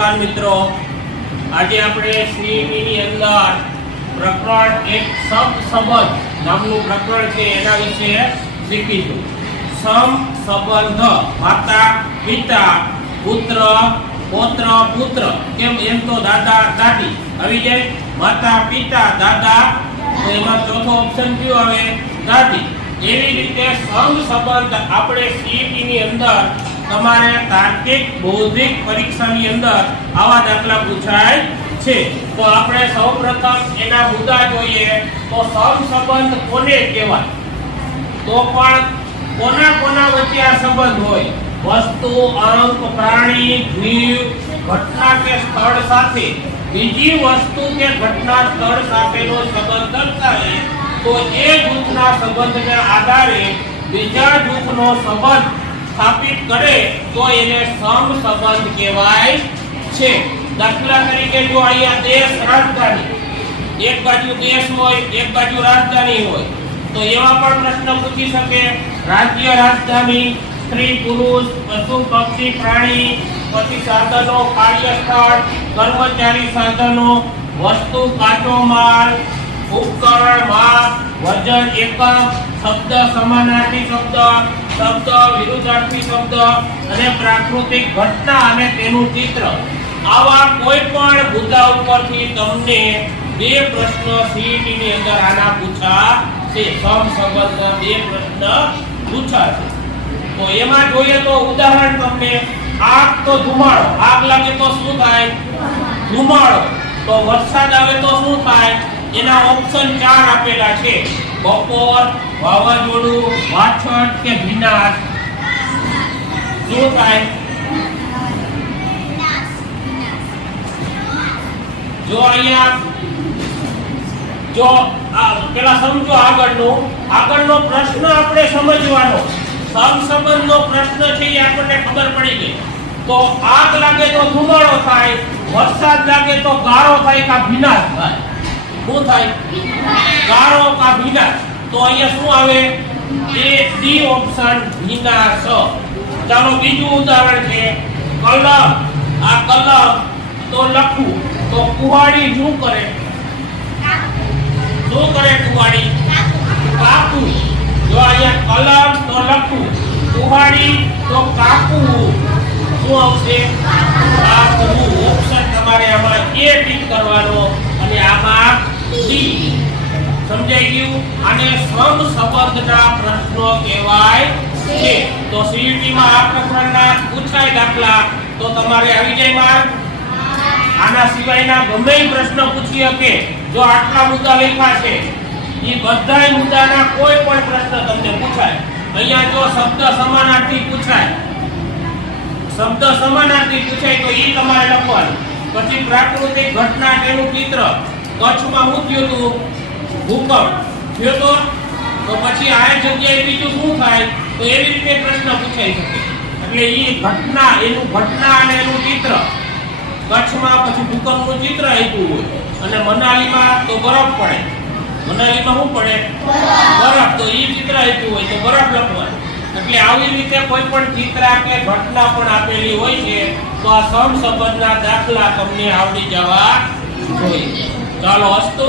નમસ્કાર મિત્રો. આજે આપણે સીઈટી અંદર પ્રકરણ એક સમ સંબંધ નામનું પ્રકરણ છે, એના વિશે શીખીશું. સમ સંબંધ, માતા, પિતા, પુત્ર, પૌત્ર, પુત્ર. કેમ? એમ તો દાદા, દાદી. આવી જાય? માતા, પિતા, દાદા. તો એમાં ચોથો ઓપ્શન કયો આવે? દાદી. એવી રીતે સમ સંબંધ આપણે સીઈટીની અંદર તમારે તાર્કિક, બૌદ્ધિક પરીક્ષાની અંદર આવા દાખલા પૂછાય છે. તો આપણે સૌપ્રથમ એના મુદ્દા જોઈએ. તો સમ સંબંધ કોને કહેવાય? તો પણ કોના કોના વચ્ચે આ સંબંધ હોય? વસ્તુ અંક પ્રાણી, જીવ, ઘટના કે સ્થળ સાથે. બીજી વસ્તુ કે ઘટના, સ્થળ સાથેનો સંબંધ દર્શાવે તો એ જૂથના સંબંધના આધારે બીજા જૂથનો સંબંધ સ્થાપિત કરે તો એને સમ સંબંધ કહેવાય છે. દાખલા તરીકે જો અહીંયા દેશ રાજધાની, એક બાજુ દેશ હોય, એક બાજુ રાજધાની હોય, તો એવા પણ પ્રશ્ન પૂછી શકે. રાજ્ય રાજધાની, સ્ત્રી, પુરુષ, પશુ, પક્ષી, પ્રાણી, પછી સાધનો, કાર્યસ્થળ, કર્મચારી સાધનો, વસ્તુ, કાચો માલ, ઉપકરણ માપ વજન, એકમ, શબ્દ, સમાનાર્થી શબ્દ શબ્દ વિરુદ્ધાર્થી શબ્દ અને પ્રાકૃતિક ઘટના અને તેનું ચિત્ર. આવા કોઈ પણ મુદ્દા ઉપરથી તમને બે પ્રશ્ન CET ની અંદર આના પૂછા છે. સમ સંબંધના બે પ્રશ્ન પૂછા છે. તો એમાં જોઈએ તો ઉદાહરણ તમને, આગ તો ધુમાડો. આગ લાગે તો શું થાય? ધુમાડો. તો વરસાદ આવે તો શું થાય? એના ઓપ્શન ચાર આપેલા છે. બપોર, વાવાઝોડું, વાછટ કે વિનાશ શું થાય? જો અહીંયા, જો પેલા સમજો આગળનો. આગળનો પ્રશ્ન આપણે સમજવાનો. સમસંબંધનો પ્રશ્ન છે એ આપણને ખબર પડી ગઈ. તો આગ લાગે તો ધુમાડો થાય, વરસાદ લાગે તો ગાળો થાય કા ભીનાશ થાય? શું થાય? ગાળો કા ભીનાશ તો અહીંયા શું આવે? એ સી ઓપ્શન ભીનાશ ચાલો બીજું ઉદાહરણ છે કલમ. આ કલમ તો લખવું. તો કુહાડી શું કરે? શું કરે કુહાડી કાકુ જો અહીંયા કલમ તો લખવું. કુહાડી તો કાકુ શું આવશે? કાપવું ઓપ્શન તમારે આમાં એ ટીક કરવાનો અને આમાં ડી સમજાઈ ગયું આને શ્રમ સંબંધના પ્રશ્નો કહેવાય છે. તો સીઈટી માં આ પ્રકરણના પૂછાય દાખલા, તો તમારે આવી જાય માર્ક? આના સિવાયના ગમે પ્રશ્ન પૂછી શકે. જો આટલા મુદ્દા લખ્યા છે એ બધાય મુદ્દાના કોઈ પણ પ્રશ્ન તમને પૂછાય. અહીંયા જો શબ્દ સમાનાર્થી પૂછાય, શબ્દ સમાનાર્થી પૂછાય તો એ તમારે લખવાનું. પછી પ્રાકૃતિક ઘટના તેનું ચિત્ર કચ્છમાં મૂક્યું હતું ભૂકંપ. થયો તો? તો પછી આ જગ્યાએ બીજું શું થાય? તો એવી રીતે પ્રશ્ન પૂછાઈ શકે. એટલે એ ઘટના, એનું ઘટના અને એનું ચિત્ર. કચ્છમાં પછી ભૂકંપનું ચિત્ર આપ્યું હોય. અને મનાલીમાં તો બરફ પડે. મનાલીમાં શું પડે? બરફ. તો એ ચિત્ર આપ્યું હોય તો બરફ લખવાનું. એટલે આવી રીતે કોઈ પણ ચિત્ર કે ઘટના પણ આપેલી હોય છે, તો આ સમ સંબંધના દાખલા તમને આવડી જવા જોઈએ. ચાલો અસ્તુ